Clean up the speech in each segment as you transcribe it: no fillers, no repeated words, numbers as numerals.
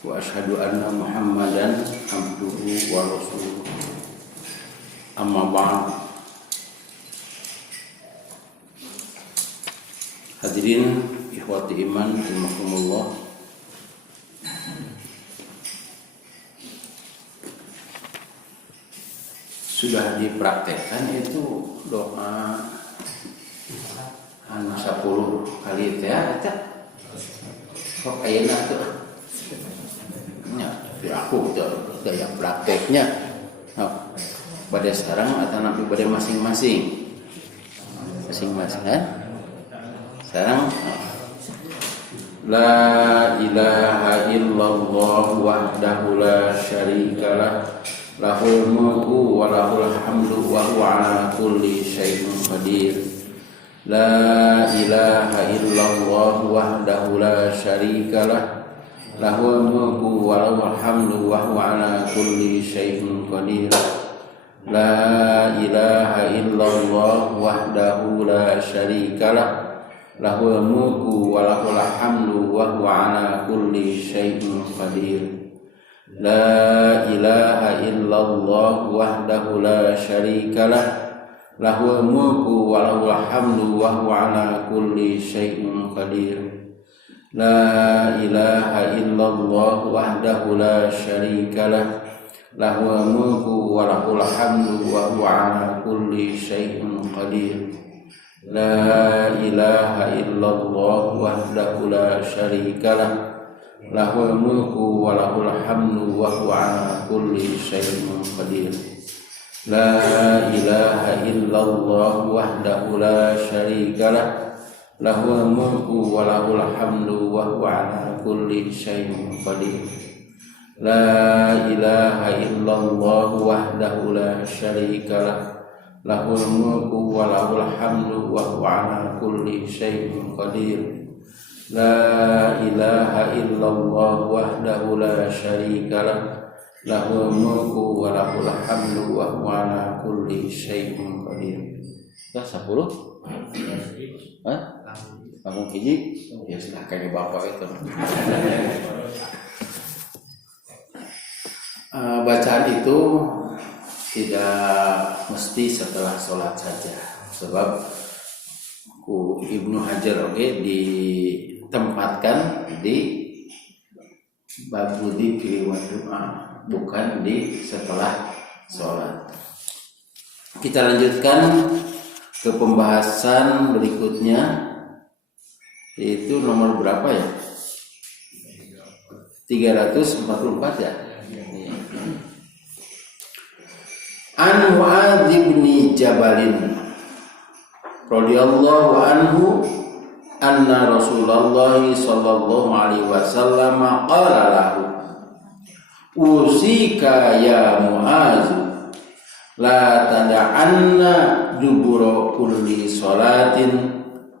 wa asyhadu anna Muhammadan abduhu wa rasuluh. Amma ba'd. Hadirin ikhwati iman rahimakumullah. Sudah dipraktekkan itu doa anu 10 kali teh eta. Kok ayeuna tuh? Ya, aku tuh gaya prakteknya. Pada sekarang atau nanti pada masing-masing kan? Sekarang la ilaha illallah wahdahu la syarikalah lahul mulku wa lahul hamdu wa huwa ala kulli syai'in qadir. La ilaha illallah wahdahu la syarikalah lahul mulku wa lahul hamdu wa huwa ala kulli syai'in qadir. La ilaha illallah wahdahu la syarikalah lahul mulku wa lahul hamdu wa huwa ala kulli syai'in qadir. La ilaha illallah wahdahu la syarikalah lahul mulku wa lahul hamdu wa huwa ala kulli syai'in qadir. La ilaha illallah wahdahu la syarikalah lahul mulku wa lahul hamdu wa huwa ala kulli syai'in qadir. La ilaha illallah wahdahu la syarikalah lahul mulku wa lahul hamdu wa huwa ala kulli syai'in qadir. La ilaha illallah wahdahu la syarikalah lahul mulku wa lahul hamdu wa huwa ala kulli syai'in qadir. La ilaha illallah wahdahu la syarikalah lahul mulku wa lahul hamdu wa huwa ala kulli syai'in qadir. La ilaha illallah wahdahu la syarikalah lahul mulku wa lahul hamdu wa huwa ala kulli syai'in qadir. Dah 10? Hah? Kamu hiji? Ya sudah kayak bapak itu. Bacaan itu tidak mesti setelah sholat saja, sebab Ibnu Hajar ditempatkan di babu dzikri wa doa, bukan di setelah sholat. Kita lanjutkan ke pembahasan berikutnya, yaitu nomor berapa ya? 344 ya. An Mu'adz bin Jabal radhiyallahu anhu anna Rasulullah sallallahu alaihi wasallam qala lahu usika ya Mu'adz la tad'anna dubura kulli salatin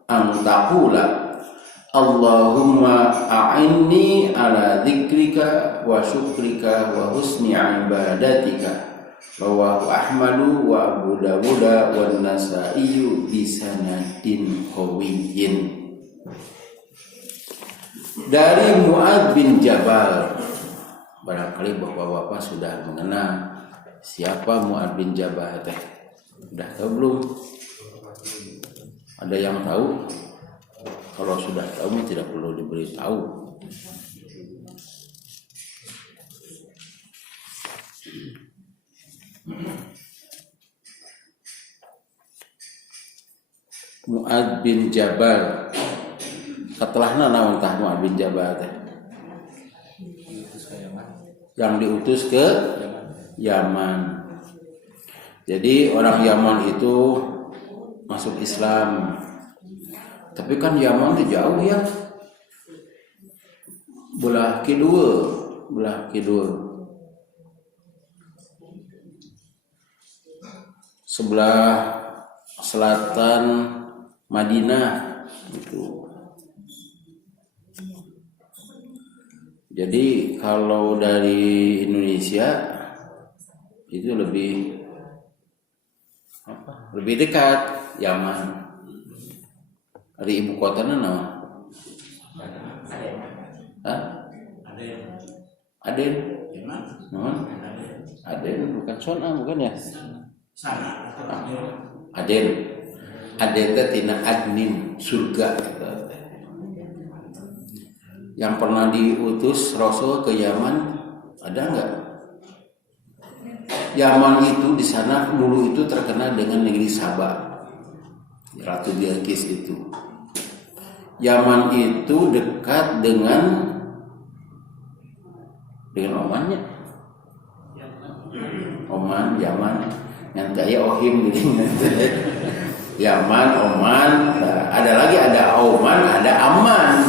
an taqula Allahumma a'inni ala dzikrika wa syukrika wa husni ibadatika. Rawahu Ahmadu wa Abu Dawud wa Nasa'i bi sanadin qawiyyin. Dari Mu'adz bin Jabal. Barangkali bapak-bapak sudah mengenal siapa Mu'adz bin Jabal teh. Sudah tahu belum? Ada yang tahu? Kalau sudah tahu tidak perlu diberitahu. Mu'adz bin Jabal setelahna naon tah Mu'adz bin Jabal teh? Yang diutus ke Yaman. Jadi orang Yaman itu masuk Islam. Tapi kan Yaman itu jauh ya. Belah kidul. Sebelah selatan Madinah itu. Jadi kalau dari Indonesia itu lebih dekat Yaman. Dari ibu kotanya nama? Aden. Aden bukan sona bukan ya? Sana. Aden. Aden teh tina adnin surga. Yang pernah diutus Rasul ke Yaman ada enggak? Yaman itu di sana dulu itu terkenal dengan negeri Saba. Ratu Bilqis itu. Yaman itu dekat dengan Omannya. Oman, Yaman, yang saya Ohim gitu. Yaman, Oman, ada lagi ada Oman, ada Amman.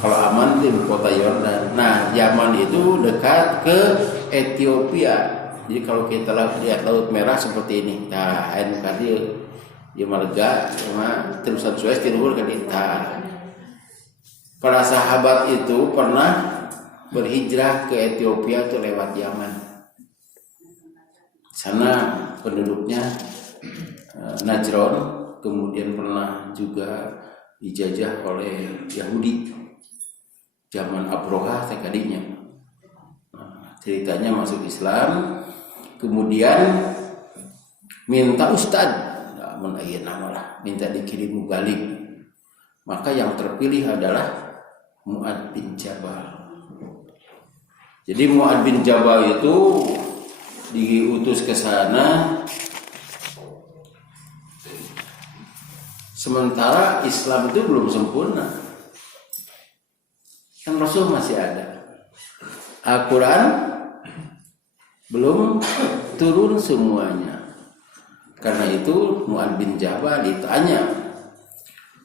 Kalau Amman itu ibu kota Yordan. Nah, Yaman itu dekat ke Ethiopia. Jadi kalau kita lihat Laut Merah seperti ini, nah, tadi di Marga, sama terusan Suez timur ke kita. Para sahabat itu pernah berhijrah ke Ethiopia itu lewat Yaman. Sana penduduknya Najron, kemudian pernah juga dijajah oleh Yahudi zaman Abroha tadinya. Ceritanya masuk Islam, kemudian minta ustad, minta dikirim balik. Maka yang terpilih adalah Mu'ad bin Jabal. Jadi Mu'ad bin Jabal itu diutus ke sana sementara Islam itu belum sempurna. Kan Rasul masih ada. Al-Quran belum turun semuanya. Karena itu Mu'ad bin Jabal ditanya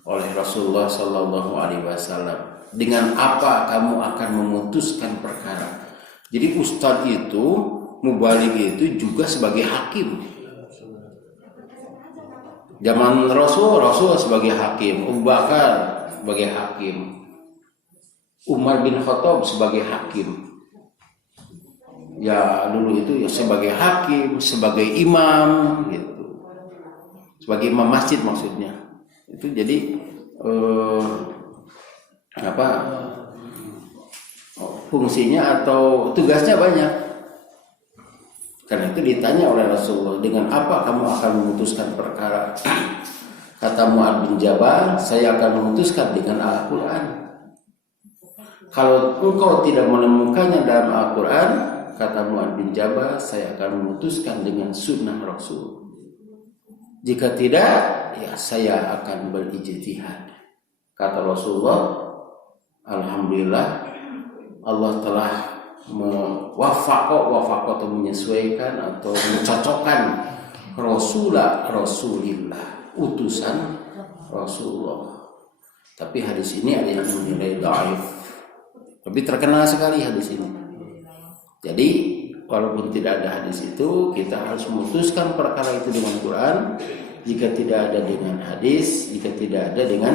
oleh Rasulullah SAW, dengan apa kamu akan memutuskan perkara? Jadi ustadz itu, mubaligh itu juga sebagai hakim. Zaman Rasul sebagai hakim, Abu Bakar sebagai hakim, Umar bin Khattab sebagai hakim. Ya dulu itu ya sebagai hakim, sebagai imam gitu. Sebagai imam masjid maksudnya. Itu jadi fungsinya atau tugasnya banyak. Karena itu ditanya oleh Rasulullah, dengan apa kamu akan memutuskan perkara? Kata Mu'ad bin Jabal, saya akan memutuskan dengan Al-Quran. Kalau engkau tidak menemukannya dalam Al-Quran, kata Mu'ad bin Jabal, saya akan memutuskan dengan sunnah Rasul. Jika tidak, ya saya akan berijtihad. Kata Rasulullah, alhamdulillah Allah telah wafaq atau menyesuaikan atau mencocokkan Rasulillah, utusan Rasulullah. Tapi hadis ini ada yang menilai dhaif. Tapi terkenal sekali hadis ini. Jadi walaupun tidak ada hadis itu, kita harus memutuskan perkara itu dengan Quran. Jika tidak ada dengan hadis, jika tidak ada dengan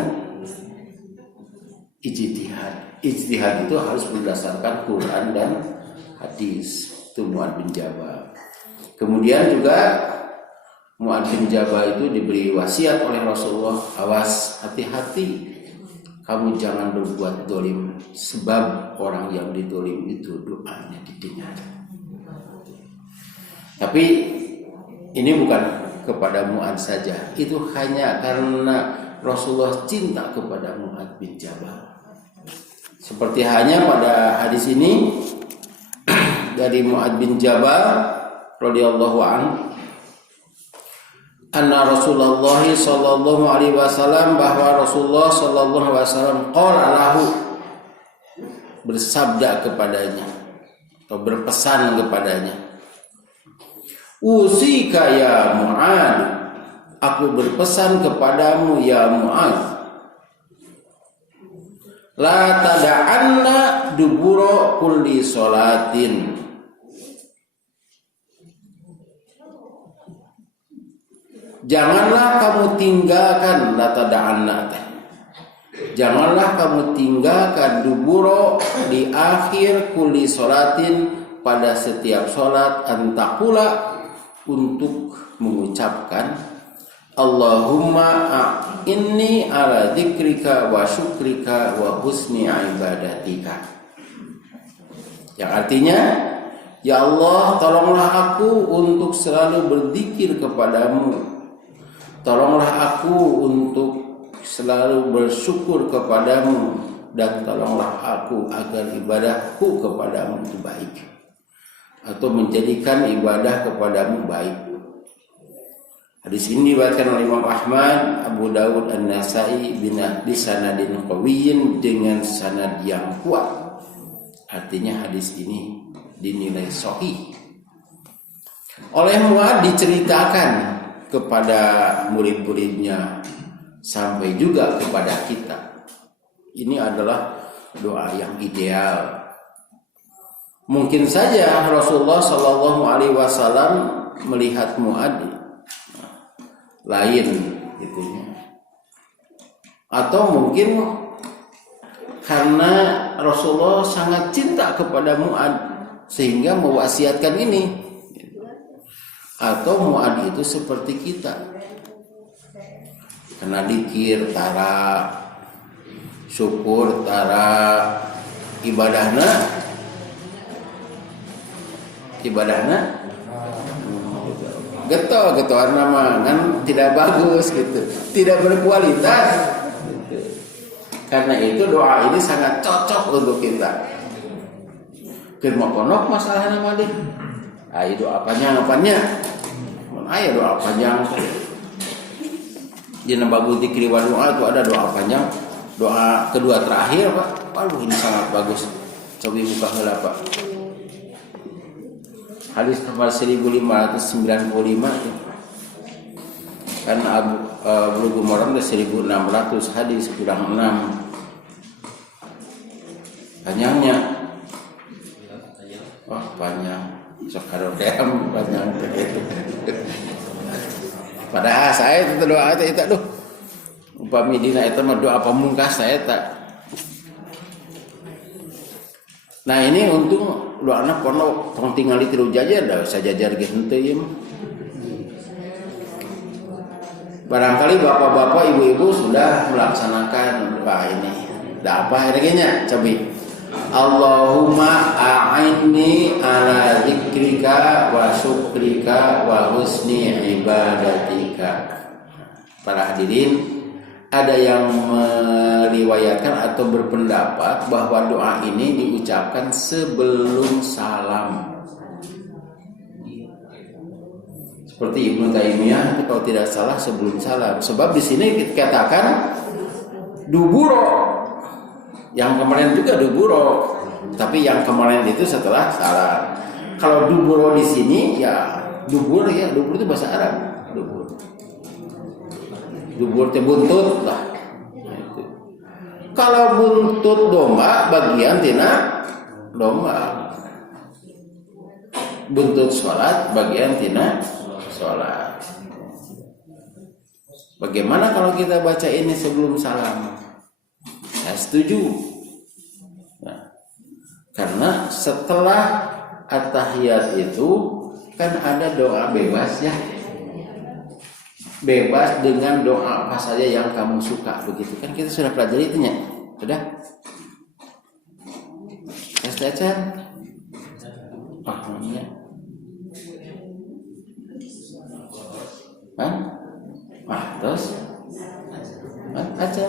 ijtihad. Ijtihad itu harus berdasarkan Quran dan hadis. Itu Mu'ad bin Jabal. Kemudian juga Mu'ad bin Jabal itu diberi wasiat oleh Rasulullah, awas, hati-hati kamu jangan berbuat dolim, sebab orang yang didolim itu doanya didengar. Tapi ini bukan kepada Mu'ad saja, itu hanya karena Rasulullah cinta kepada Mu'ad bin Jabal. Seperti hanya pada hadis ini dari Mu'ad bin Jabal radhiyallahu anhu, anna Rasulullah sallallahu alaihi wasallam, bahwa Rasulullah sallallahu alaihi wasallam qala lahu, bersabda kepadanya atau berpesan kepadanya, usika ya Mu'ad, aku berpesan kepadamu ya Mu'ad, la tada'anna dubura kulli sholatin, janganlah kamu tinggalkan, la tada'anna, janganlah kamu tinggalkan dubura, di akhir kulli sholatin, pada setiap sholat, antakula, untuk mengucapkan Allahumma inni ala dzikrika wa syukrika wa husni ibadatika. Yang artinya, ya Allah, tolonglah aku untuk selalu berzikir kepadamu. Tolonglah aku untuk selalu bersyukur kepadamu. Dan tolonglah aku agar ibadahku kepadamu itu baik. Atau menjadikan ibadah kepadamu baik. Hadis ini diriwayatkan oleh Imam Ahmad, Abu Dawud, An-Nasai bi sanadin qawiyyin dengan sanad yang kuat. Artinya hadis ini dinilai sahih. Oleh Mu'adz diceritakan kepada murid-muridnya sampai juga kepada kita. Ini adalah doa yang ideal. Mungkin saja Rasulullah Shallallahu Alaihi Wasallam melihat Mu'adz lain gitunya, atau mungkin karena Rasulullah sangat cinta kepada Mu'adz sehingga mewasiatkan ini, atau Mu'adz itu seperti kita karena dikir tara syukur tara ibadahna getoan nama kan tidak bagus gitu, tidak berkualitas gitu. Karena itu doa ini sangat cocok untuk kita. Kirma ponok masalah nama deh. Ayo doa panjang. Ayo doa panjang. Di nabagu dikri wa doa itu ada doa panjang. Doa kedua terakhir Pak. Waduh ini sangat bagus. Coba buka heula Pak. Hadis nomor 1595 karena Bulughul Maram 1600 hadis kurang 6 panjangnya. Wah panjang sekarang panjang begitu. Padahal saya itu doa itu aduh upami dina itu mah doa pamungkas saya tak. Nah ini untung doa anak kono tong tingali tiru jajar dah sajajar ge henteu ieu mah. Barangkali bapak-bapak ibu-ibu sudah melaksanakan doa ini. Da apa harganya? Cobi. Allahumma a'inni ala dzikrika wa syukrika wa husni ibadatika. Para hadirin, ada yang meriwayatkan atau berpendapat bahwa doa ini diucapkan sebelum salam. Seperti Ibnu Taimiyah kalau tidak salah sebelum salam. Sebab di sini dikatakan duburo. Yang kemarin juga duburo, tapi yang kemarin itu setelah salam. Kalau duburo di sini ya dubur itu bahasa Arab. Dubur teh buntut lah. Nah, kalau buntut domba bagian tina domba. Buntut sholat bagian tina sholat. Bagaimana kalau kita baca ini sebelum salam? Saya setuju. Nah, karena setelah at-tahiyat itu kan ada doa bebas ya. Bebas dengan doa apa saja yang kamu suka begitu kan kita sudah pelajari itu nya. Sudah? Tes-tesan? Ya. Terus? Aja.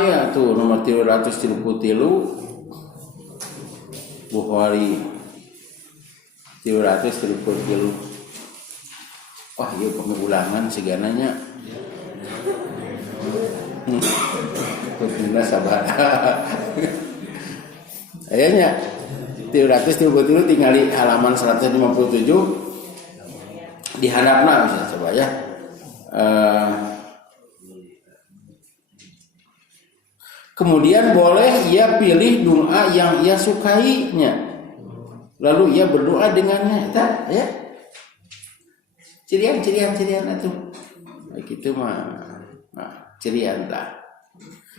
Ya tuh nomor 333 Bukhari 333. Wah iya pengulangan segananya. Kita sabar. Ayahnya 333 tinggali halaman 157 di hadapna bisa coba ya. Kemudian boleh ia pilih doa yang ia sukainya. Lalu ia berdoa dengannya, ya. Cirian itu. Gitu mah. Nah, ciri anta.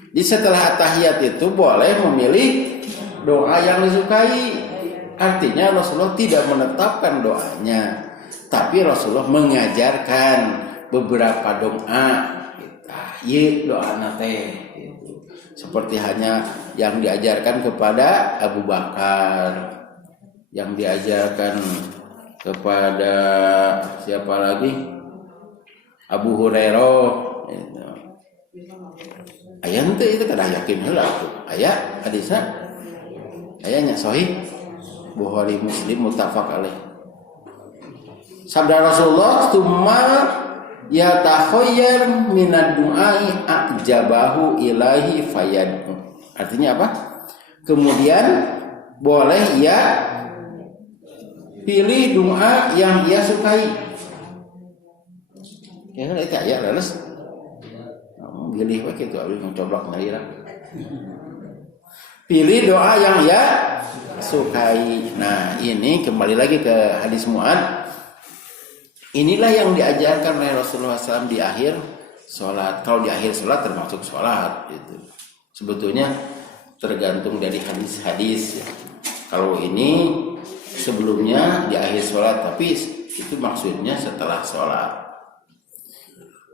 Jadi setelah tahiyat itu boleh memilih doa yang disukai. Artinya Rasulullah tidak menetapkan doanya, tapi Rasulullah mengajarkan beberapa doa. Iya doa nate. Seperti hanya yang diajarkan kepada Abu Bakar, yang diajarkan kepada siapa lagi? Abu Hurairah. Ayah itu kada yakin heula tuh. Ayah hadisna ayahnya sahih Bukhari Muslim muttafaq alaih. Sabda Rasulullah tsumma yatakhayyar minad du'ai ajabahu ilahi fayad'u. Artinya apa? Kemudian boleh ia pilih doa yang ia sukai. Ya kan itu ya leres. Pilih wae kitu abdi mencoba ngalira. Pilih doa yang ia sukai. Nah, ini kembali lagi ke hadis Mu'adz. Inilah yang diajarkan oleh Rasulullah SAW di akhir sholat. Kalau di akhir sholat termasuk sholat itu. Sebetulnya tergantung dari hadis-hadis. Kalau ini sebelumnya di akhir sholat, tapi itu maksudnya setelah sholat.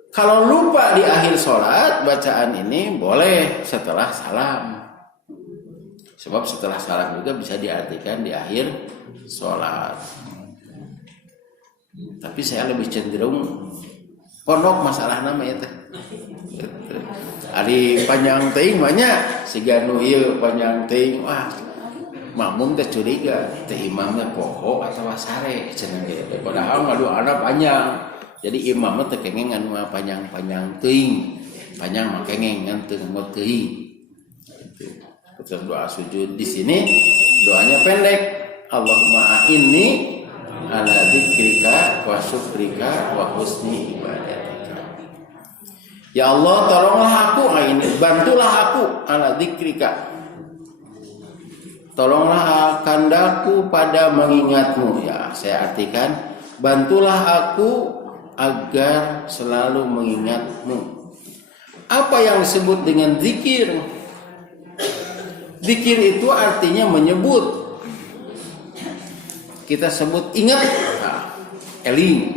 Kalau lupa di akhir sholat, bacaan ini boleh setelah salam. Sebab setelah salam juga bisa diartikan di akhir sholat. Tapi saya lebih cenderung pondok masalah nama ya teh. Ari panjang teuing banyak siga nu ieu panjang teuing wah makmum teh curiga teh imamnya poho atawa sare cenah ge. Padahal ngadu anak panjang. Jadi imamnya teh kengeng anu panjang-panjang teuing. Panjang mah kengeng ngan teu ngemot teuing. Itu doa sujud di sini doanya pendek. Allahumma inni ala dzikrika wa syukrika wa husni ibadatika. Ya Allah, tolonglah aku, bantulah aku ala dzikrika. Tolonglah kandaku pada mengingatmu. Ya, saya artikan, bantulah aku agar selalu mengingatmu. Apa yang disebut dengan zikir? Zikir itu artinya menyebut. Kita sebut ingat, eling,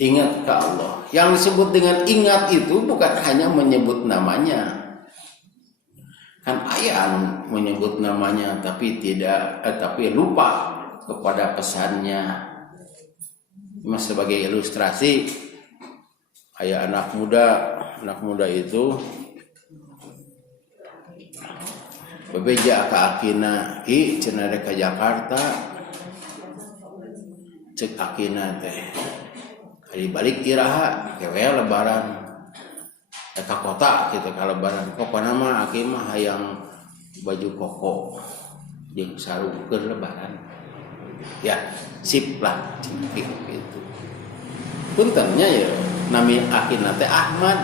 ingat ke Allah. Yang disebut dengan ingat itu bukan hanya menyebut namanya. Kan ayat menyebut namanya tapi tapi lupa kepada pesannya. Mas sebagai ilustrasi, ayat anak muda itu bebeja ke akina ki cenah ke Jakarta cek akina teh hari balik iraha kewe lebaran ka kota kitu ka lebaran pokona mah aki mah hayang baju koko jeung sarungkeun lebaran ya sip lah gitu puntennya ya nami akina teh Ahmad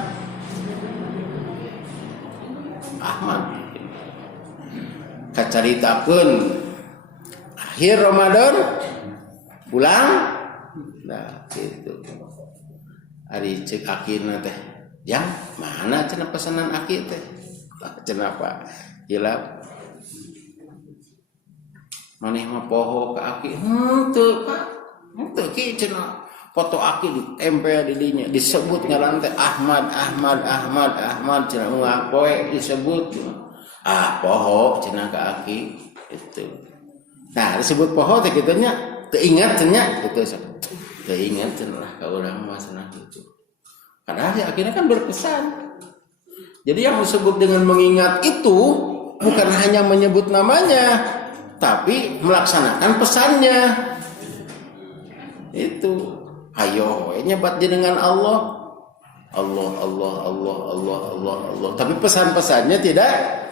kacaritakeun akhir Ramadan pulang nah gitu ari ceuk akina teh yang mana cenah pesanan aki teh cenah apa hilap maneh mah poho ka aki henteu Pak henteu ki cenah foto aki ditempel di dinya disebut ngaran teh Ahmad cenah ngapoe disebut poho cenah ka aki itu. Nah, disebut poho teh kitu nya teu ingat cenah kitu. Teu ingat cenah ka urang mah cenah kitu. Karena akhirnya kan berpesan. Jadi yang disebut dengan mengingat itu bukan hanya menyebut namanya, tapi melaksanakan pesannya. Itu ayo nyebat jenengan Allah. Allah. Tapi pesan-pesannya tidak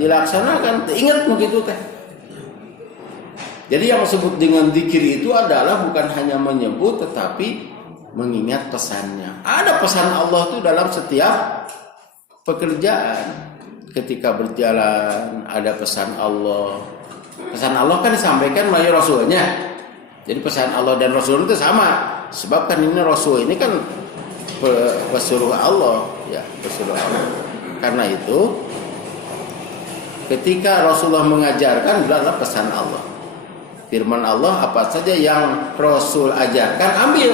dilaksanakan, ingat begitu teh. Jadi yang disebut dengan zikir itu adalah bukan hanya menyebut tetapi mengingat pesannya. Ada pesan Allah itu dalam setiap pekerjaan. Ketika berjalan ada pesan Allah. Pesan Allah kan disampaikan melalui Rasulnya. Jadi pesan Allah dan Rasul itu sama. Sebab kan ini Rasul ini kan pesuruh Allah, ya, pesuruh Allah. Karena itu ketika Rasulullah mengajarkan adalah pesan Allah. Firman Allah, apa saja yang Rasul ajarkan ambil.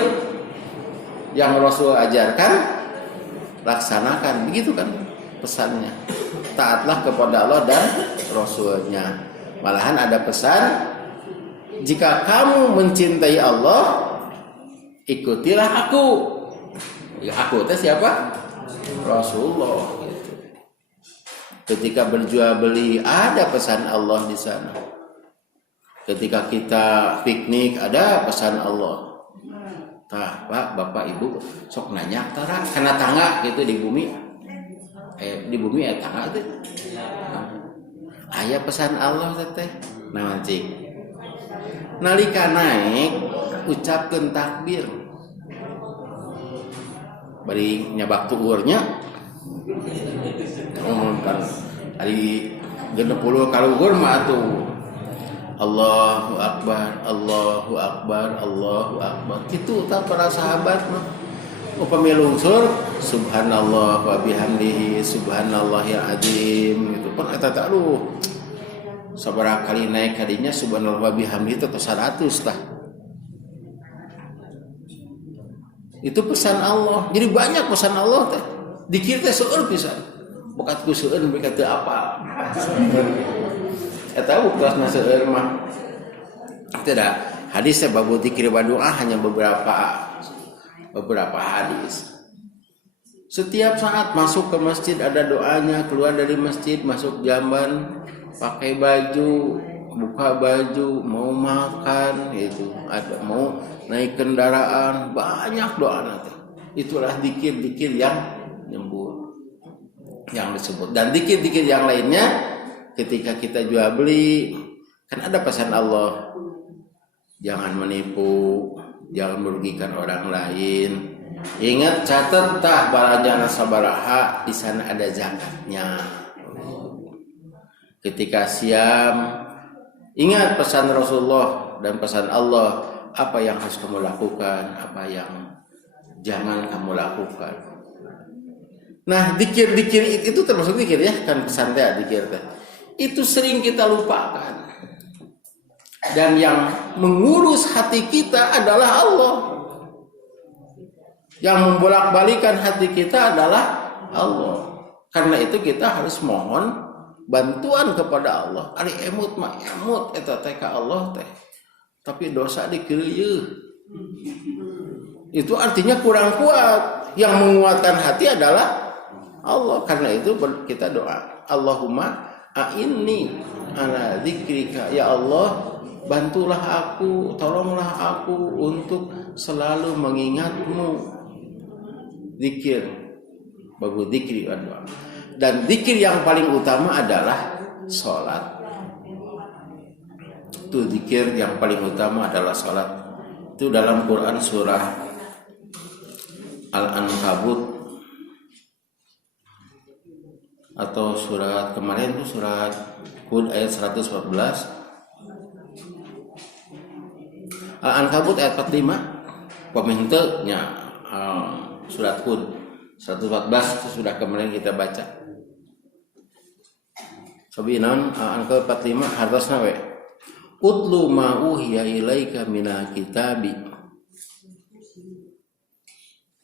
Yang Rasul ajarkan laksanakan. Begitu kan pesannya. Taatlah kepada Allah dan Rasulnya. Malahan ada pesan, jika kamu mencintai Allah, ikutilah aku. Ya, aku itu siapa? Rasulullah. Gitu. Ketika berjual beli ada pesan Allah di sana. Ketika kita piknik ada pesan Allah. Tah, Pak, Bapak, Ibu sok nanya tara kana tangga gitu di bumi. Di bumi ada tangga teh. Aya pesan Allah teh. Naon cik? Nalika naik ucapkeun takbir. Bari nyabak tuurnya. Kan ari 60 kaluhur mah atuh. Allahu Akbar, Allahu Akbar, Allahu Akbar. Kitu tah para sahabat mah. Upami lungsur, subhanallah wa bihamdihi, subhanallahil azim gitu. Pan eta teh aduh. Sabaraha kali naik kadinya subhanallah wa bihamdihi teh 100 tah. Itu pesan Allah. Jadi banyak pesan Allah teh. Dikir teh seueur pisan. Bokatku seueur beuki teu apa. Eta ukasna seueur mah. Tidak. Hadis teh bab zikir wa doa hanya beberapa hadis. Setiap saat masuk ke masjid ada doanya, keluar dari masjid masuk jamban, pakai baju, buka baju, mau makan itu, ada mau naik kendaraan, banyak doa nanti. Itulah zikir-zikir yang nyebut, yang disebut. Dan zikir-zikir yang lainnya ketika kita jual beli kan ada pesan Allah, jangan menipu, jangan merugikan orang lain. Ingat, catat tah balajana sabaraha, di sana ada zakatnya. Ketika siam, ingat pesan Rasulullah dan pesan Allah, apa yang harus kamu lakukan, apa yang jangan kamu lakukan. Nah, zikir-zikir itu termasuk zikir ya, kan pesan teh zikir teh. Itu sering kita lupakan. Dan yang mengurus hati kita adalah Allah. Yang membolak-balikan hati kita adalah Allah. Karena itu kita harus mohon bantuan kepada Allah. Ari emut mah emut eta teh ka Allah teh. Tapi dosa dikeuyeuh. Itu artinya kurang kuat. Yang menguatkan hati adalah Allah. Karena itu kita doa, Allahumma a'inni ala dzikrika, ya Allah, bantulah aku, tolonglah aku untuk selalu mengingatmu. Zikir, bagus zikir doa. Dan zikir yang paling utama adalah sholat. Itu zikir yang paling utama adalah sholat. Itu dalam Quran surah Al-Ankabut atau surat kemarin itu surat Hud ayat 114. Al-Ankabut ayat 45. Komentarnya surat Hud 114 itu sudah kemarin kita baca. Sabinan Al-Ankabut 45 hartosna we. Utlu ma uhiya ilaika minal kitabi.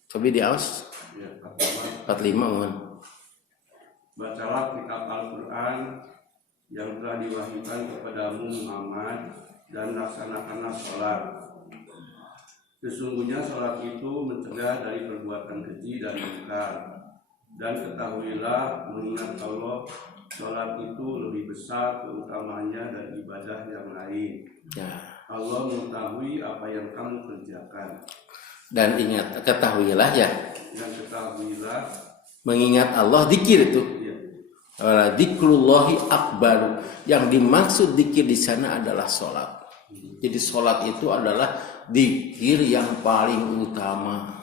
Coba di awas 45 mohon. Bacalah kitab Al-Quran yang telah diwahyukan kepadamu Muhammad dan laksanakanlah sholat. Sesungguhnya sholat itu mencegah dari perbuatan keji dan mungkar. Dan ketahuilah, mengingat Allah, sholat itu lebih besar keutamaannya dari ibadah yang lain. Ya. Allah mengetahui apa yang kamu kerjakan. Dan ingat, ketahuilah ya. Dan ketahuilah, mengingat Allah, zikir itu. Ya. Dzikrullahi akbar. Yang dimaksud zikir di sana adalah sholat. Jadi sholat itu adalah zikir yang paling utama.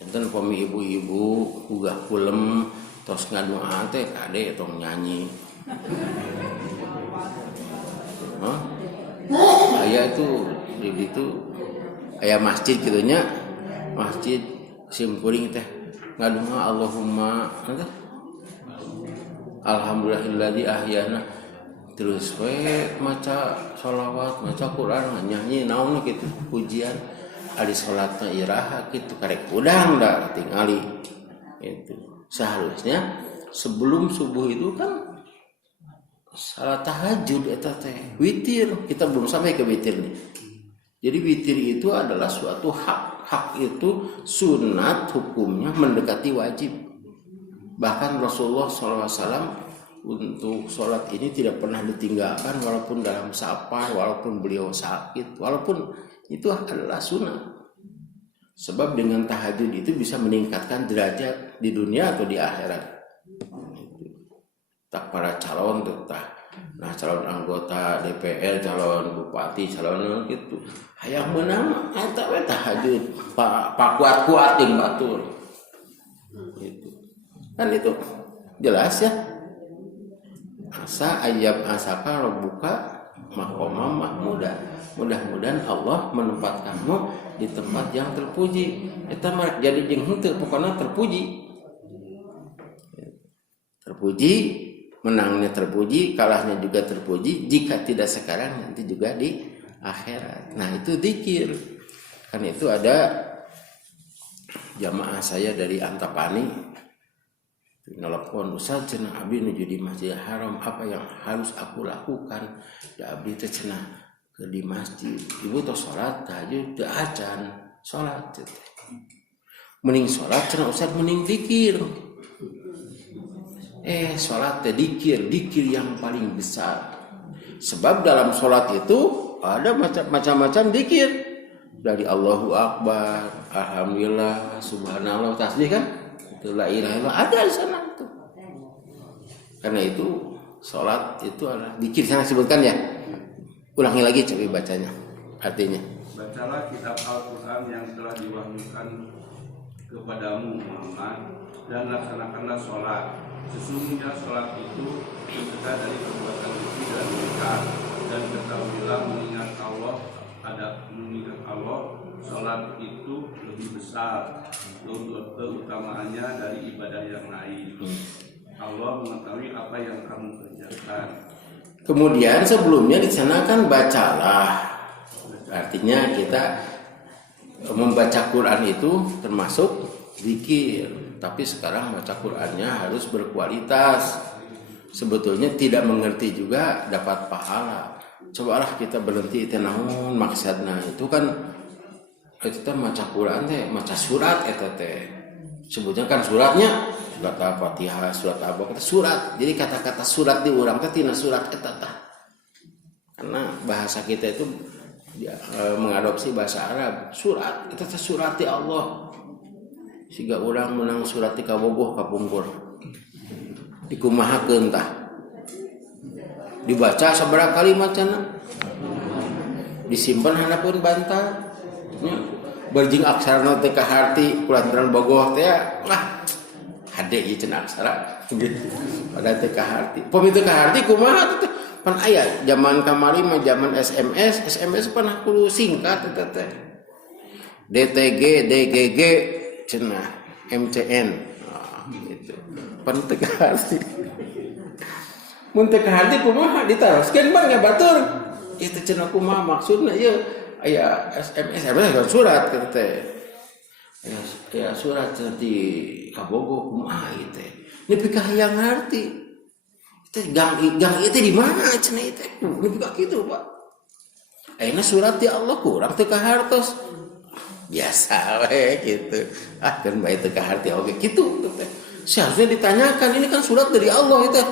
Enten pami ibu-ibu uga kulem tos ngadoa teh kade tong nyanyi. Aya itu di situ aya masjid kitu nya. Masjid simkuring teh ngaduma Allahumma alhamdulillahilladzi ahyana terus we maca sholawat maca Quran nyanyi naon kitu pujian ari salatna iraha kitu karek udang da tingali itu seharusnya sebelum subuh itu kan salat tahajud eta teh witir kita belum sampai ke witir nih. Jadi witir itu adalah suatu hak itu sunat hukumnya mendekati wajib. Bahkan Rasulullah SAW untuk sholat ini tidak pernah ditinggalkan walaupun dalam safar, walaupun beliau sakit, walaupun itu adalah sunat. Sebab dengan tahajud itu bisa meningkatkan derajat di dunia atau di akhirat. Tak para calon tetap. Nah calon anggota DPR, calon bupati, calon gitu. Hayang menang, eta we tahajud. Pak kuat-kuat ting batur. Gitu. Kan itu jelas ya. Asa ayyab asaka rabbuka maqamam mahmuda. Mudah-mudahan Allah menempatkanmu di tempat yang terpuji. Eta mah jadi jeung henteu pokona terpuji. Terpuji, menangnya terpuji, kalahnya juga terpuji. Jika tidak sekarang nanti juga di akhirat. Nah itu dzikir. Kan itu ada jamaah saya dari Antapani nelpon, Ustaz cenah abdi nuju di Masjidil Haram, apa yang harus aku lakukan? Da abdi teh cenah ke di masjid. Ibu teh salat tahajud teu acan, salat teh. Mending salat cenah Ustaz mending zikir. Salat teh dikir yang paling besar. Sebab dalam salat itu ada macam-macam dikir. Dari Allahu Akbar, Alhamdulillah, Subhanallah, tasbih kan? Itu la ilaha illallah ada di sana tuh. Karena itu salat itu adalah dikir sana sebutkan ya. Ulangi lagi coba bacanya. Artinya. Bacalah kitab Al-Qur'an yang telah diwahyukan kepadamu Muhammad dan laksanakanlah salat. Sesungguhnya salat itu mencegah dari perbuatan keji dan mungkar, dan ketahuilah mengingat Allah salat itu lebih besar untuk keutamaannya dari ibadah yang lain. Allah mengetahui apa yang kamu kerjakan. Kemudian sebelumnya di sana kan bacalah. Artinya kita membaca Quran itu termasuk zikir. Tapi sekarang baca Qurannya harus berkualitas. Sebetulnya tidak mengerti juga dapat pahala. Cobalah kita berhenti naon maksudna itu kan kita baca Quran teh, baca surat eta teh. Sebutnya kan suratnya surat Al-Fatihah, surat apa kata surat. Jadi kata-kata surat di urang teh tina surat eta tah. Karena bahasa kita itu mengadopsi bahasa Arab. Surat itu teh surat di Allah. Siga urang menang surat ti kabogoh kapungkur. Dikumahakeun tah. Dibaca sabaraha kali macana. Disimpan hanapeun bantal. Nya berjing aksarana teh ka harti kulantaran bogoh teh hade ieu cenah aksara gitu. Pada teh ka harti. Pami teh ka harti kumaha teh? Pan aya zaman kamari mah zaman SMS pernah kudu singkat teh. DTG, DGG cenah MCN. Gitu. Pan teh ka harti. Mun teh ka harti kumaha ditaroskeun bang ya batur. Ieu teh cenah kumaha maksudna ieu aya SMS surat teh. Ya surat di kabogoh kumaha ieu teh. Nepi ka hayang ngarti. Teh gang ieu teh di mana cenah ieu teh? Nepi ka kitu, Pak. Ayeuna surat di Allah kurang teu ka hartos. Biasa we gitu. Kan bae teu ka harti oge kitu teh. Seharusnya ditanyakan ini kan surat dari Allah itu.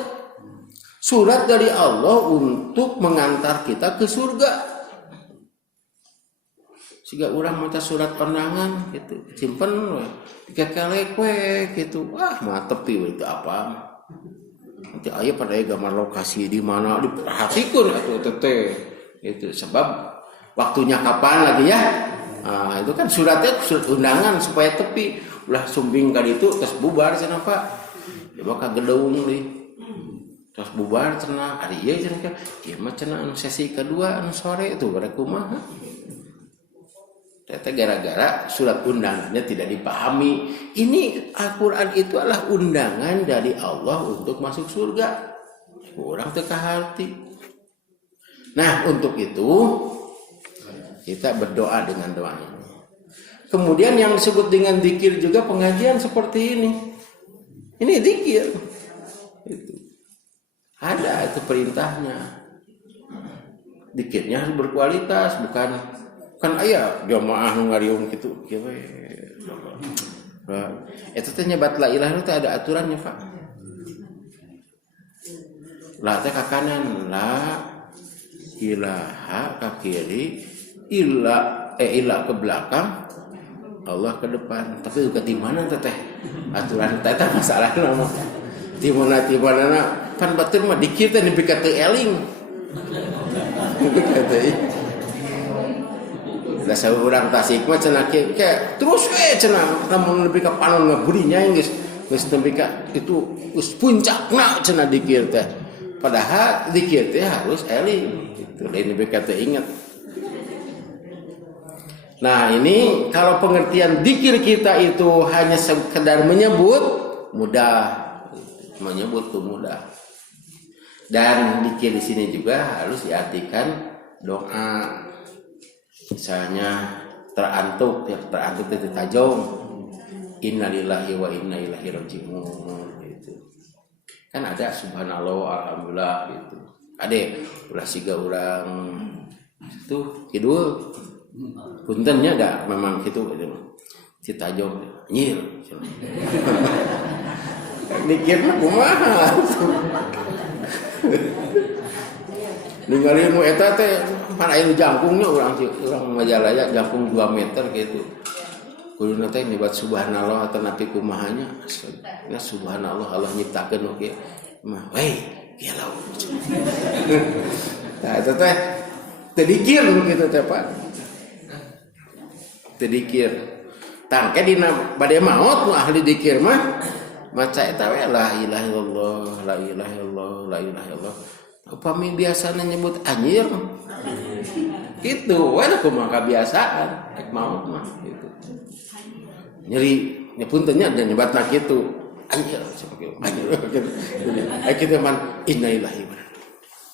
Surat dari Allah untuk mengantar kita ke surga. Siga urang maca surat kondangan gitu, simpen we, dikekelek we gitu. Mah tepi we itu apa? Nanti aya pada gambar lokasi di mana diperhatikeun atuh teh. Itu sebab waktunya kapan lagi ya? Itu kan suratnya surat undangan supaya tepi. Ulah sumbing ka ditu terus bubar cenah Pak. Coba ka gedung deui. Terus bubar cenah ari ieu cenah. Ieu mah cenah anu sesi kedua anu sore itu bare kumaha? Ternyata gara-gara surat undangannya tidak dipahami. Ini Al-Quran itu adalah undangan dari Allah untuk masuk surga. Orang teka hati. Nah, untuk itu kita berdoa dengan doa ini. Kemudian yang disebut dengan zikir juga pengajian seperti ini. Ini zikir. Itu. Ada itu perintahnya. Zikirnya harus berkualitas, bukan aya jamaah nu ngariung kitu kieu we. Eta teh nyebat la ilaha teh ada aturannya, Pak. La teh ka kanan, la ilaha ka kiri, illa ke belakang, Allah ke depan. Tapi juga di mana teh aturan teh masalahna mah. Di mana kan batur mah dikir teh nepi ka teu eling. Lah saurang Tasik mah cenah ke terus cenah lamun nepi ka panon ngaburinya geus nepi ka itu geus puncakna cenah dikir teh. Padahal dikir teh harus eling gitu lain nepi ka teu inget. Nah, ini kalau pengertian dikir kita itu hanya sekedar menyebut mudah. Menyebut itu mudah. Dan dikir di sini juga harus diartikan doa. Misalnya terantuk itu tajong. Innalillahi wa inna ilaihi raji'un gitu. Kan ada subhanallah alhamdulillah gitu. Ada ulah siga urang itu kidul. Puntennya ada memang gitu si tajong nyir. Dikir mah kumaha. Ninggalin mu eta teh pan aya jangkungnya urang Majalaya jangkung 2 meter gitu. Kuduna teh nyebat subhanallah atau napi kumahanya. Nah subhanallah Allah nyiptakeun oge. Mah kieu laut. Nah eta teh teu dikir gitu teh Pak. Teu dikir. Tangke dina bade maot nu ahli dikir mah maca eta we la ilaha illallah la ilaha illallah la ilaha illallah. Upami biasana nyebut anjir gitu we kumaha kebiasaan rek maot mah gitu nyeri nyepuntennya dan nyebatna kitu anjir anjir gitu kita man innalillahi wa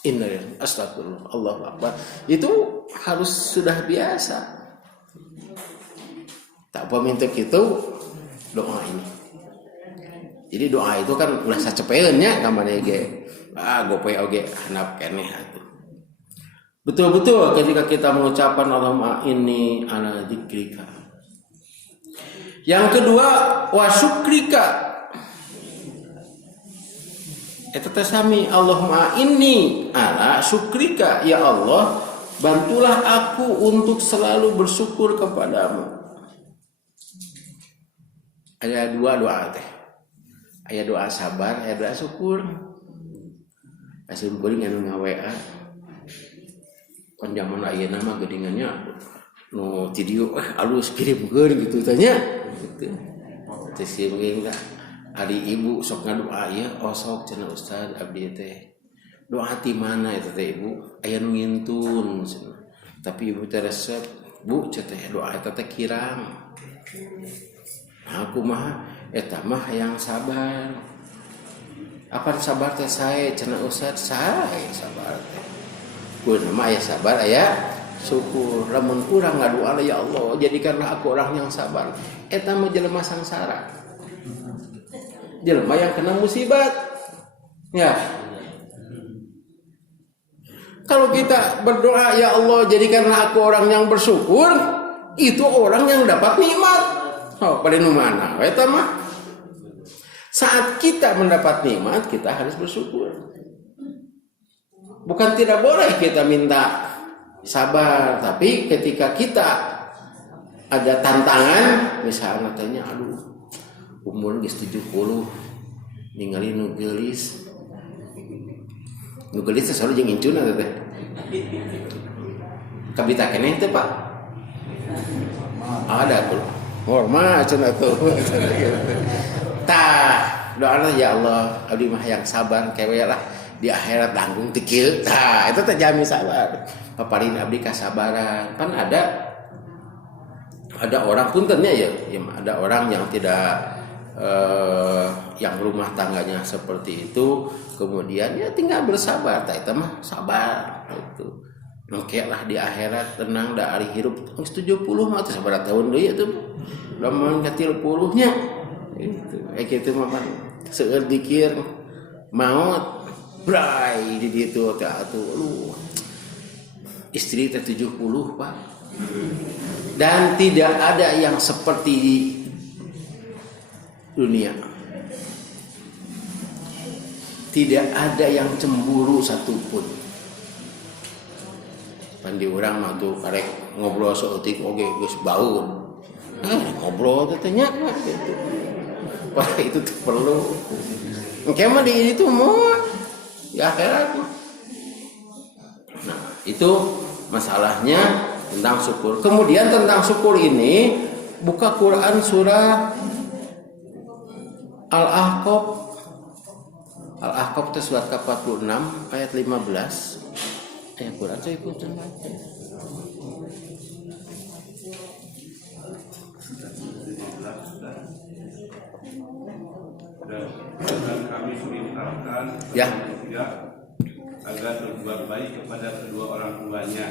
inna ilaihi astagfirullah Allahu akbar itu harus sudah biasa tak paminta kitu doa ini. Jadi doa itu kan ulah sacepeun nya kamane ge gope oge handap keneh atuh. Betul-betul ketika kita mengucapkan Allahumma inni ala dzikrika. Yang kedua wa syukrika. Eta teh sami Allahumma inni ala syukrika ya Allah bantulah aku untuk selalu bersyukur kepadamu. Ada 2 doa teh. Aya doa sabar, aya doa syukur. Asim kuring anu ngaWA. Kan zaman ayeuna mah geuningannya nu video alus kirimkeun gitu tanya. Gitu. Teh sieun tah ari ibu sok ngadoa ieu sok cenah Ustaz abdi teh. Doa ti mana eta teh ibu? Aya nu ngintun cenah. Tapi ibu teh resep, Bu cenah doa eta teh kirang. Aku mah eta mah yang sabar. Apa sabar teh sae cenah Ustaz sae sabar teh. Kudu mah aya sabar aya syukur. Lamun urang ngadoa ya Allah jadikanlah aku orang yang sabar. Eta mah jelema sangsara. Jelema yang kena musibat. Ya. Kalau kita berdoa ya Allah jadikanlah aku orang yang bersyukur, itu orang yang dapat nikmat. Oh, pada nu mana? Eta mah saat kita mendapat nikmat, kita harus bersyukur. Bukan tidak boleh kita minta sabar, tapi ketika kita ada tantangan, misalnya tanya, aduh, umur geus 70, ningali nu geulis. Nu geulis teh selalu jeung incuna teh. Kabita keneh teh, Pak. Ada tuh. Hormat cenah tuh. Tah, doana ya Allah, abdi mah yang sabar kewe lah di akhirat tanggung teu kieu. Tah, eta teh jami sabar. Paparin abdi kasabaran. Kan ada ada orang puntennya ya, ada orang yang tidak yang rumah tangganya seperti itu, kemudian ya tinggal bersabar, itu mah sabar itu. Oke lah di akhirat tenang da ari hirup 70 mah teh sabaraha tahun deui atuh. Lamun ka 30-nya itu. Kitu mah seueur dikir maut bray di ditu teh atuh. Istri teh 70, Pak. Dan tidak ada yang seperti di dunia. Tidak ada yang cemburu satupun. Pandi urang mah tuh karek ngobrol saeutik oge geus baur. Ngobrol teh nya gitu. Wah, itu tuh perlu. Engke mah di itu mah ya akhirat. Nah, itu masalahnya tentang syukur. Kemudian tentang syukur ini buka Quran surah Al-Ahqaf. Al-Ahqaf itu surat ke-46 ayat 15. Quran saya ikutin baca. Dan kami perintahkan ya agar berbuat baik kepada kedua orang tuanya.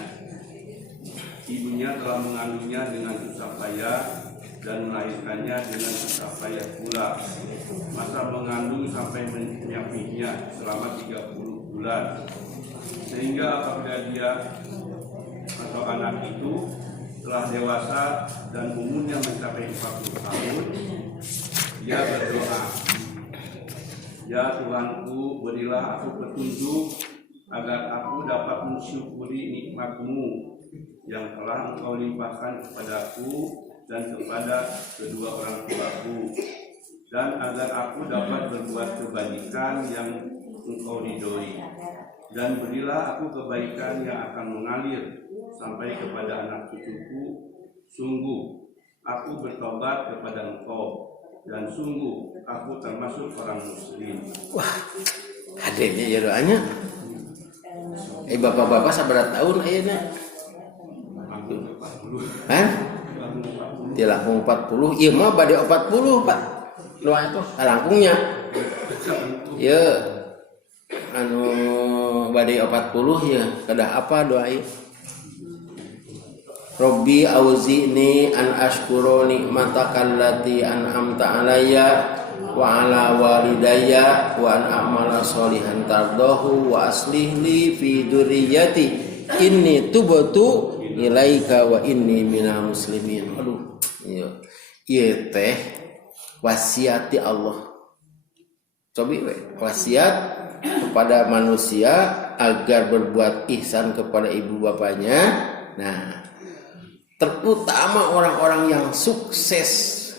Ibunya telah mengandungnya dengan susah payah dan melahirkannya dengan susah payah pula. Masa mengandung sampai menyapihnya selama 30 bulan. Sehingga apabila dia atau anak itu telah dewasa dan umurnya mencapai 40 tahun, dia berdoa, "Ya Tuhanku, berilah aku petunjuk agar aku dapat mensyukuri nikmat-Mu yang telah Engkau limpahkan kepadaku dan kepada kedua orang tuaku, dan agar aku dapat berbuat kebajikan yang Engkau ridhoi. Dan berilah aku kebaikan yang akan mengalir sampai kepada anak cucuku. Sungguh aku bertobat kepada Engkau, dan sungguh aku termasuk orang muslim." Wah, adanya ya doanya. Bapak-bapak sabaraha tahun ayeuna? Hah? Di langkung 40. Ieu mah bade 40, Pak. Doa itu langkungnya. Ya. Anu bade 40 ya, kedah apa doa ieu? Robbi auzi'ni an ashkura nikmataka allati an'amta alayya wa ala walidayya wa an a'mala sholihan tardahu wa aslih li fi dzurriyyati inni tubtu ilaika wa inni minal muslimin. Aduh, ieu teh wasiat Allah. Cobi we, wasiat kepada manusia agar berbuat ihsan kepada ibu bapaknya. Nah, terutama orang-orang yang sukses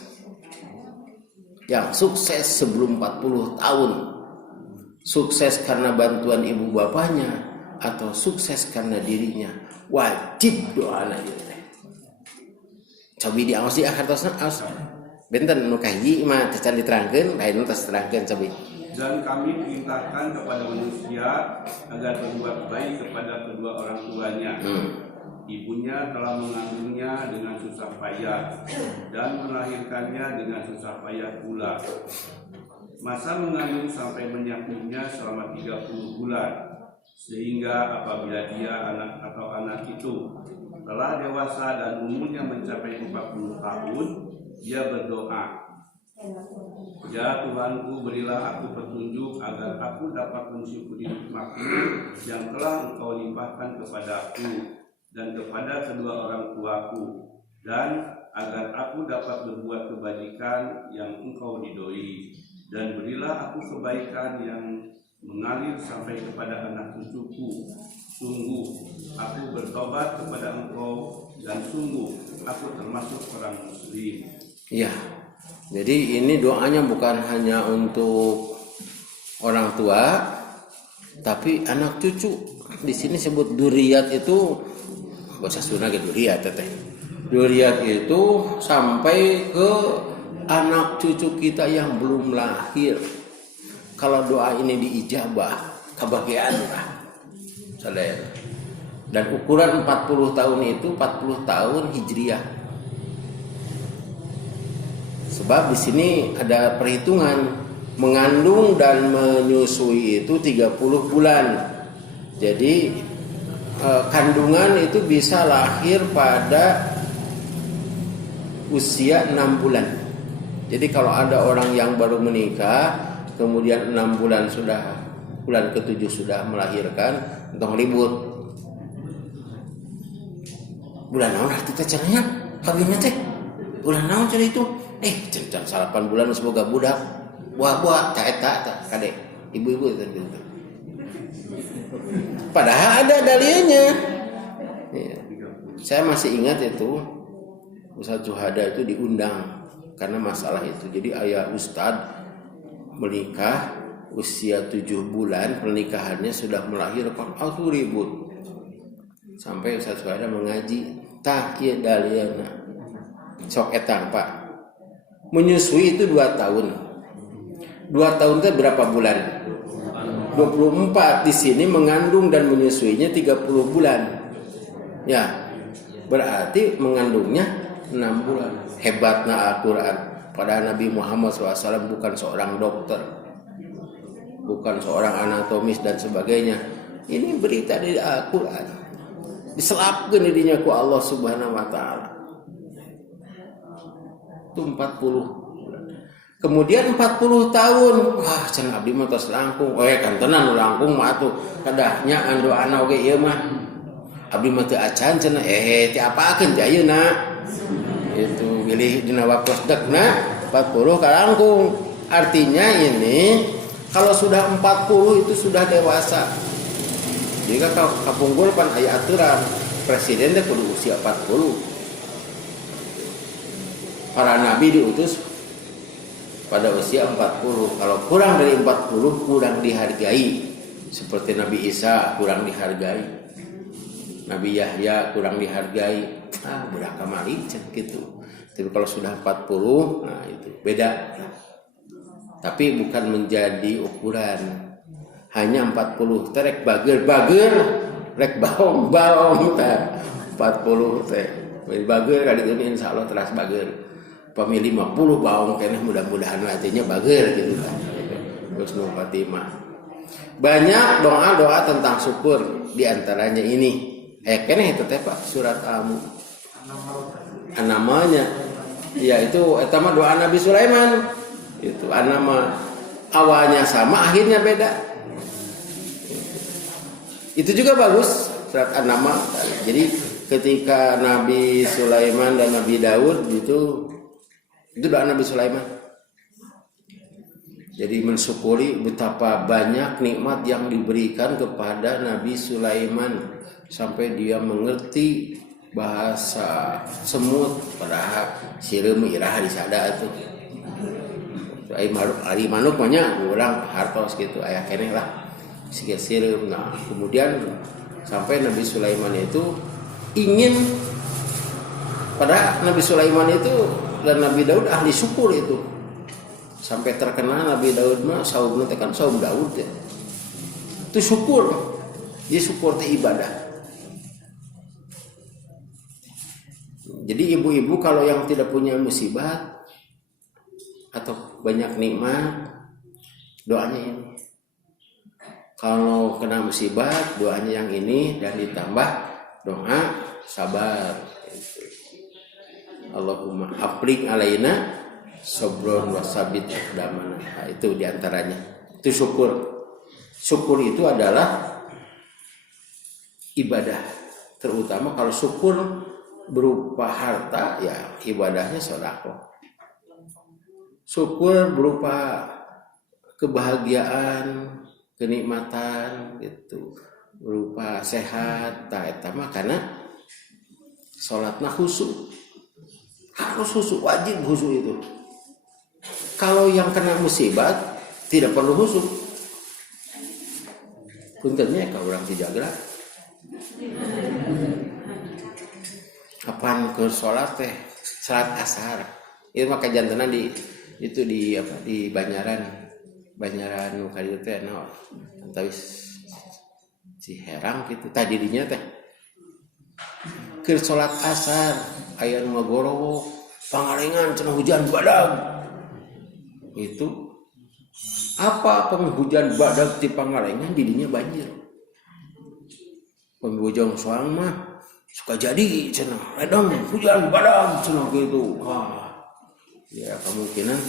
sebelum 40 tahun, sukses karena bantuan ibu bapaknya atau sukses karena dirinya, wajib doa na ieu teh. Cobi diaos di ahartosna aos. Benten nu kahiji mah teh can diterangkeun, lain nu tos terangkeun cobi. Dan kami perintahkan kepada manusia agar berbuat baik kepada kedua orang tuanya. Ibunya telah mengandungnya dengan susah payah dan melahirkannya dengan susah payah pula. Masa mengandung sampai menyapihnya selama 30 bulan. Sehingga apabila dia anak itu telah dewasa dan umurnya mencapai 40 tahun, dia berdoa, "Ya Tuhanku, berilah aku petunjuk agar aku dapat mensyukuri nikmat-Mu yang telah Engkau limpahkan kepadaku dan kepada kedua orang tuaku, dan agar aku dapat berbuat kebajikan yang Engkau ridhoi, dan berilah aku kebaikan yang mengalir sampai kepada anak cucuku. Sungguh aku bertobat kepada Engkau, dan sungguh aku termasuk orang muslim." Ya, jadi ini doanya bukan hanya untuk orang tua, tapi anak cucu. Di sini sebut duriyat itu bahasa Sunda ge duriyat teh. Duriyat itu sampai ke anak cucu kita yang belum lahir. Kalau doa ini diijabah, kebahagiaan lah. Dan ukuran 40 tahun itu 40 tahun Hijriah. Sebab di sini ada perhitungan mengandung dan menyusui itu 30 bulan. Jadi kandungan itu bisa lahir pada usia 6 bulan. Jadi kalau ada orang yang baru menikah, kemudian 6 bulan bulan ke-7 sudah melahirkan, entong ribut. Bulan naon kita caranya kawinnya teh? Bulan naon cara itu? Can 8 bulan semoga budak. Buah eta kade ibu-ibu itu gitu. Padahal ada dalilnya. Ya. Saya masih ingat itu Ustadz Juhada itu diundang karena masalah itu. Jadi ayah Ustadz menikah usia 7 bulan, pernikahannya sudah melahirkan, aku ribut. Sampai Ustadz Juhada mengaji, tah ieu dalilna. Sok etang Pak. Menyusui itu 2 tahun. 2 tahun itu berapa bulan? 24. Di sini mengandung dan menyusuinya 30 bulan. Ya. Berarti mengandungnya 6 bulan. Hebatnya Al-Quran. Padahal Nabi Muhammad SAW bukan seorang dokter, bukan seorang anatomis dan sebagainya. Ini berita dari Al-Quran. Diselapkan dirinya ku Allah Subhanahu wa Ta'ala. Itu 40. Kemudian 40 tahun, wah can abdi mah tos langkung. Kan tenan langkung mah atuh kadahnya anu doana oge ieu mah. Abdi mah teu acan cenah ti apaakeun teh ayeuna. Itu milih dina waktu sedekna 40 ka langkung. Artinya ini kalau sudah 40 itu sudah dewasa. Jika kapunggul pan aya aturan presiden teh kudu usia 40. Para nabi diutus pada usia 40. Kalau kurang dari 40 kurang dihargai. Seperti Nabi Isa kurang dihargai, Nabi Yahya kurang dihargai. Budak kamari gitu. Tapi kalau sudah 40, nah itu beda. Tapi bukan menjadi ukuran. Hanya 40 terek bager-bager rek baong-baong teh 40 teh. Bager kali ini insyaallah teras bager. Pamili 50 baong keneh mudah-mudahan artinya bager gitu kan. Husnul Fatimah. Banyak doa-doa tentang syukur, di antaranya ini. Keneh itu teh Pak surat An-Namanya. Ya itu eta mah doa Nabi Sulaiman. Itu An-Nama awalnya sama, akhirnya beda. Itu juga bagus surat An-Nama. Jadi ketika Nabi Sulaiman dan Nabi Daud itu doa Nabi Sulaiman. Jadi mensyukuri betapa banyak nikmat yang diberikan kepada Nabi Sulaiman sampai dia mengerti bahasa semut. Padahal sireum irah disada atuh. Ari manuk mah nya urang hartos gitu aya keneh lah. Siga sireum. Nah, kemudian sampai Nabi Sulaiman itu ingin, padahal Nabi Sulaiman itu dan Nabi Daud ahli syukur itu. Sampai terkenal Nabi Daud mah saumna teh kan saum Daud ya. Itu syukur. Dia syukur teh ibadah. Jadi ibu-ibu kalau yang tidak punya musibah atau banyak nikmat, doanya ini. Kalau kena musibah, doanya yang ini dan ditambah doa sabar. Allahumma afrik alaina sabron wasabit aqdamana. Nah, itu diantaranya. Itu syukur. Syukur itu adalah ibadah. Terutama kalau syukur berupa harta, ya ibadahnya sedekah. Syukur berupa kebahagiaan, kenikmatan gitu, berupa sehat, eta mah karena salatna khusyuk. Harus khusyuk, wajib khusyuk itu. Kalau yang kena musibah tidak perlu khusyuk. Puntennya ka urang dijaga. Kapan ke salat teh? Salat asar. Itu maka jantenan di Banyaran nu kali teh naon. Tapi si herang gitu tadi dinya teh. Ke salat asar aya nu ngagorowok Pangalengan cenah hujan badag. Itu apa penghujan badag di Pangalengan didinya banjir. Pembujang soang mah suka jadi cenah redang hujan badag cenah gitu. Ya kemungkinan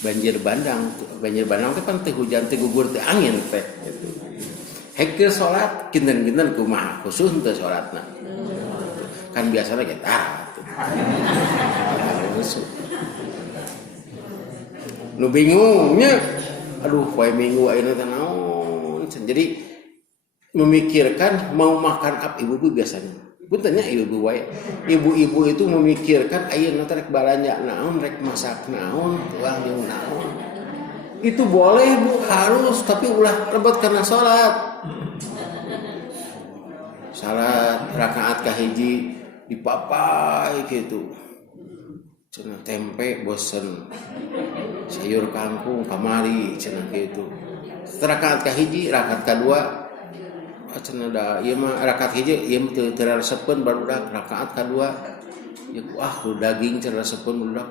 banjir bandang teh kan teh hujan teh gugur teh angin teh gitu. Hek salat kinten-kinten kumaha khusus teh salatna. Kan biasanya kita nu bingungnya aduh poe minggu ayeuna teh naon. Jadi memikirkan mau makan apa ibu-ibu biasanya. Puntennya ibu-ibu wae. Ibu-ibu itu memikirkan ayeuna teh rek balanja naon, rek masak naon, tuang jeung naon. Itu boleh Bu, harus, tapi ulah lebet karena salat. Salat rakaat kahiji dipapai gitu. Cenah tempe bosen. Sayur kangkung kamari cenah gitu. Rakaat kahiji, rakaat kadua cenah da ieu mah rakaat hiji ieu teu resepkeun barudak rakaat kadua ieu ku daging cenah resepkeun barudak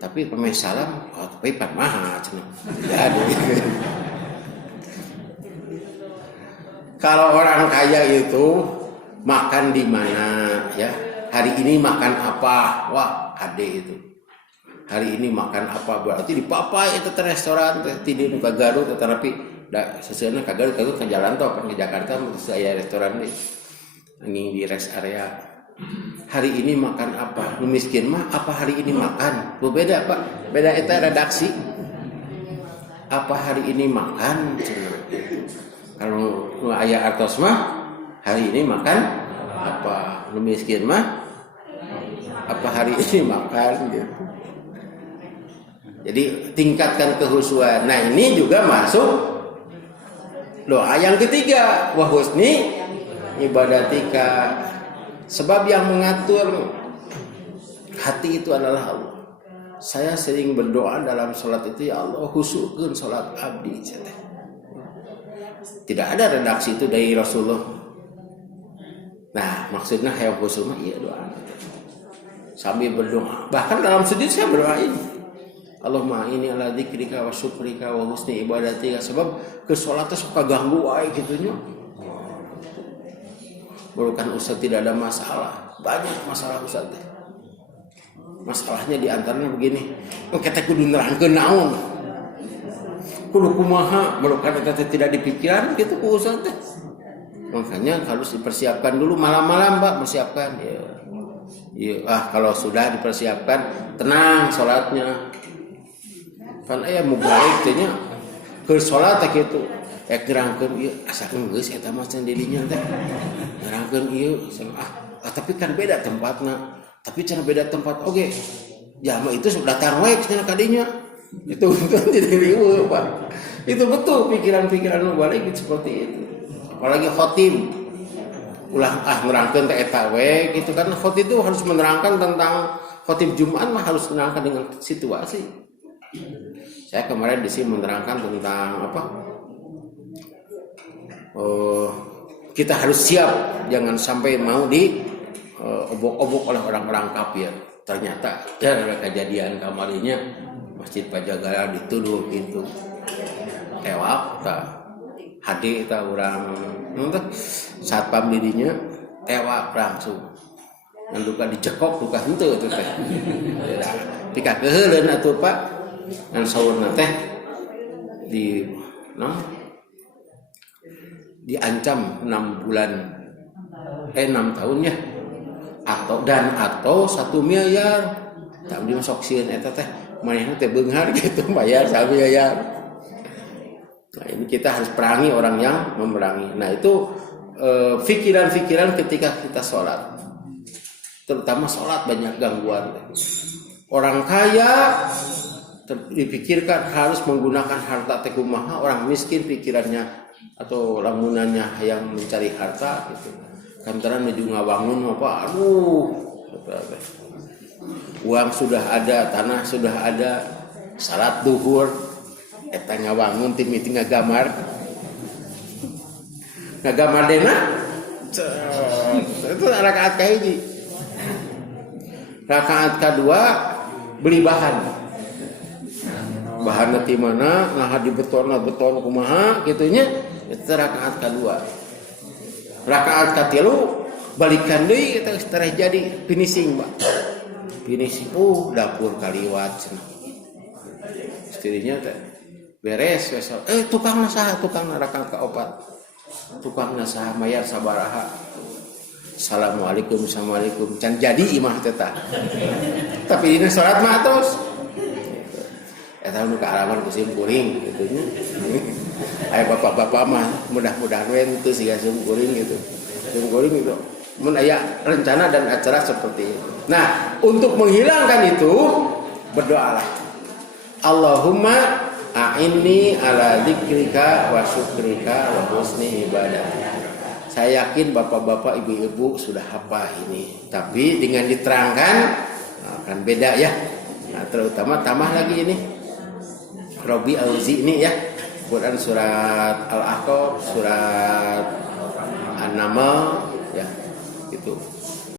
tapi pameh salam tapi pamaha cenah jadi kalau orang kaya itu makan di mana ya hari ini makan apa wah ade itu hari ini makan apa berarti di papai itu restoran tidur ke Garut tetapi sesuatu kagak ke jalan tol kan ke Jakarta saya restoran di rest area hari ini makan apa lu miskin mah apa hari ini makan beda Pak beda itu redaksi apa hari ini makan kalau aya artos mah hari ini makan apa lu miskin mah apa hari ini makan gitu. Jadi tingkatkan kehusuan. Nah ini juga masuk doa yang ketiga, wa husni ibadatika. Sebab yang mengatur hati itu adalah Allah. Saya sering berdoa dalam salat itu, ya Allah husukkeun salat abdi. Tidak ada redaksi itu dari Rasulullah. Nah, maksudnya hayang husuk mah iya doa. Sambil berdoa. Bahkan dalam sujud saya berdoain. Allahumma ini ala dzikrika wa syukrika wa husni ibadatika sebab ke salat teh suka ganggu wae kitu nya. Bukan Ustaz tidak ada masalah, banyak masalah Ustaz teh. Masalahnya di antaranya begini, kita kudu nerangkeun naon. Kudu kumaha, bukan eta tidak dipikiran gitu ku Ustaz teh. Makanya harus dipersiapkan dulu malam-malam Pak, persiapkan ya. Ya, kalau sudah dipersiapkan tenang salatnya. Kan aya mubaik teh nya keur salat teh kitu ek nerangkeun ieu asakeun geus eta mah sendirinya teh nerangkeun ieu tapi kan beda tempatna tapi cara beda tempat oge jama itu sudah datang wae cenah kadinya itu jadi riweuh Pak itu betul pikiran-pikiran nu balik seperti itu apalagi khotim ulah nerangkeun teh eta we gitu kan khotim itu harus menerangkan tentang khotim Jumat mah harus menerangkan dengan situasi. Saya kemarin di sini menerangkan tentang apa? Kita harus siap, jangan sampai mau di obok-obok oleh orang-orang kafir. Ternyata ada kejadian kamarinya Masjid Pajagara dituduh gitu. Tewak, tak hadi tak orang, satpam dirinya tewak langsung. Dan duka dicekok, duka henteu itu teh. Pika keheuleun atuh Pak. Dan saurna teh diancam 6 bulan 6 tahun ya atau 1 miliar tak dimasuk sieun eta teh manehna teh beunghar gitu bayar 1 miliar. Nah ini kita harus perangi orang yang memerangi. Nah itu pikiran-pikiran ketika kita sholat, terutama sholat banyak gangguan. Orang kaya dipikirkan harus menggunakan harta teh kumaha, orang miskin pikirannya atau lamunannya yang mencari harta gitu. Kantoran menuju ngabangun apa uang sudah ada, tanah sudah ada, salat duhur eta ngabangun tim meeting ngagamar dena itu rakaat kahiji. Rakaat kedua beli bahan nanti mana nah di beton kumaha gitunya itu rakaat kedua. Rakaat katilu balikan deui eta jadi finishing Pak. Finishing dapur kaliwat cenah. Istrinya teh beres besok tukangna saha tukangna rakaat kaopat. Tukangna saha mayar sabaraha. Assalamualaikum can jadi imah teh tah. Tapi dina salat mah tos. Eta nu kaalaman kusim kuring gitu nya. Aya bapak-bapak mah mudah-mudahan we teu siga sim kuring gitu. Sim kuring itu mun aya rencana dan acara seperti itu. Nah, untuk menghilangkan itu berdoalah. Allahumma a'inni ala dzikrika wa syukrika wa husni ibadatika. Saya yakin bapak-bapak, ibu-ibu sudah hafal ini. Tapi dengan diterangkan akan beda ya. Nah, terutama tambah lagi ini. Robi Auzi ini ya. Quran surat Al-Ahqaf, surat An-Naml ya. Gitu.